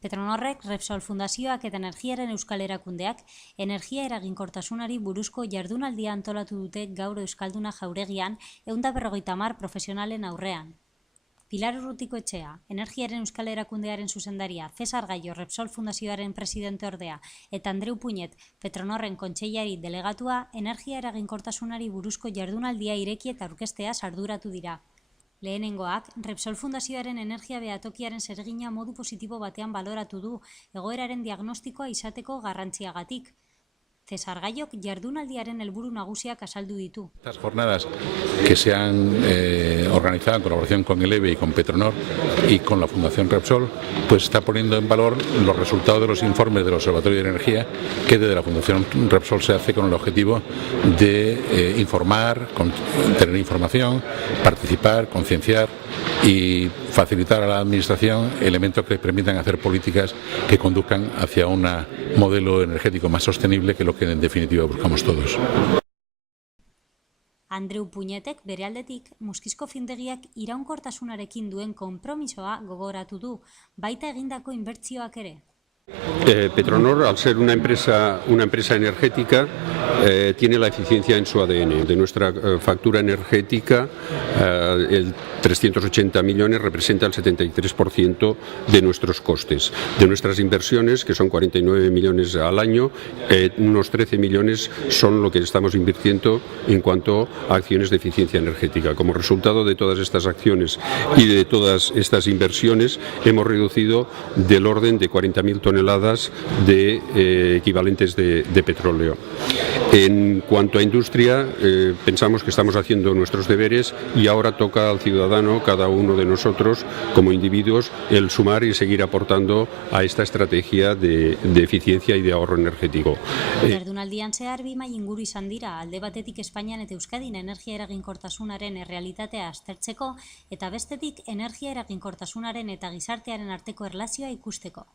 Petronorrek, Repsol Fundazioak eta Energiaren Euskal Erakundeak energia eraginkortasunari buruzko jardunaldia antolatu dute gaur Euskalduna jauregian 150 profesionalen aurrean. Pilar Urrutikoetxea, Energiaren Euskal Erakundearen zuzendaria, Cesar Gallo, Repsol Fundazioaren presidente ordea eta Andreu Puñet, Petronorren kontseilari delegatua, energia eraginkortasunari buruzko jardunaldia ireki eta aurkezteaz arduratu dira. Lehenengoak, Repsol Fundazioaren energia behatokiaren zeregina modu positibo batean baloratu du egoeraren diagnostikoa izateko garrantziagatik. Cesar Gallok jardunaldiaren helburu nagusiak azaldu ditu. Estas jornadas que se han organizado en colaboración con el EBE y con Petronor y con la Fundación Repsol, pues está poniendo en valor los resultados de los informes del Observatorio de Energía que desde la Fundación Repsol se hace con el objetivo de informar, tener información, participar, concienciar y facilitar a la Administración elementos que permitan hacer políticas que conduzcan hacia un modelo energético más sostenible, que es lo que en definitiva buscamos todos. Andreu Puñetek bere aldetik Muskizko findegiak iraunkortasunarekin duen konpromisoa gogoratu du, baita egindako inbertsioak ere. Petronor, al ser una empresa energética, tiene la eficiencia en su ADN. De nuestra factura energética, el 380 millones representa el 73% de nuestros costes. De nuestras inversiones, que son 49 millones al año, unos 13 millones son lo que estamos invirtiendo en cuanto a acciones de eficiencia energética. Como resultado de todas estas acciones y de todas estas inversiones, hemos reducido del orden de 40.000 toneladas de equivalentes de petróleo. En cuanto a industria, pensamos que estamos haciendo nuestros deberes y ahora toca al ciudadano, cada uno de nosotros como individuos, el sumar y seguir aportando a esta estrategia de eficiencia y de ahorro energético. Jardunaldian zehar bi mahai inguru izan dira, alde batetik Espainian eta Euskadin energia eraginkortasunaren errealitatea aztertzeko eta bestetik energia eraginkortasunaren eta gizartearen arteko erlazioa ikusteko.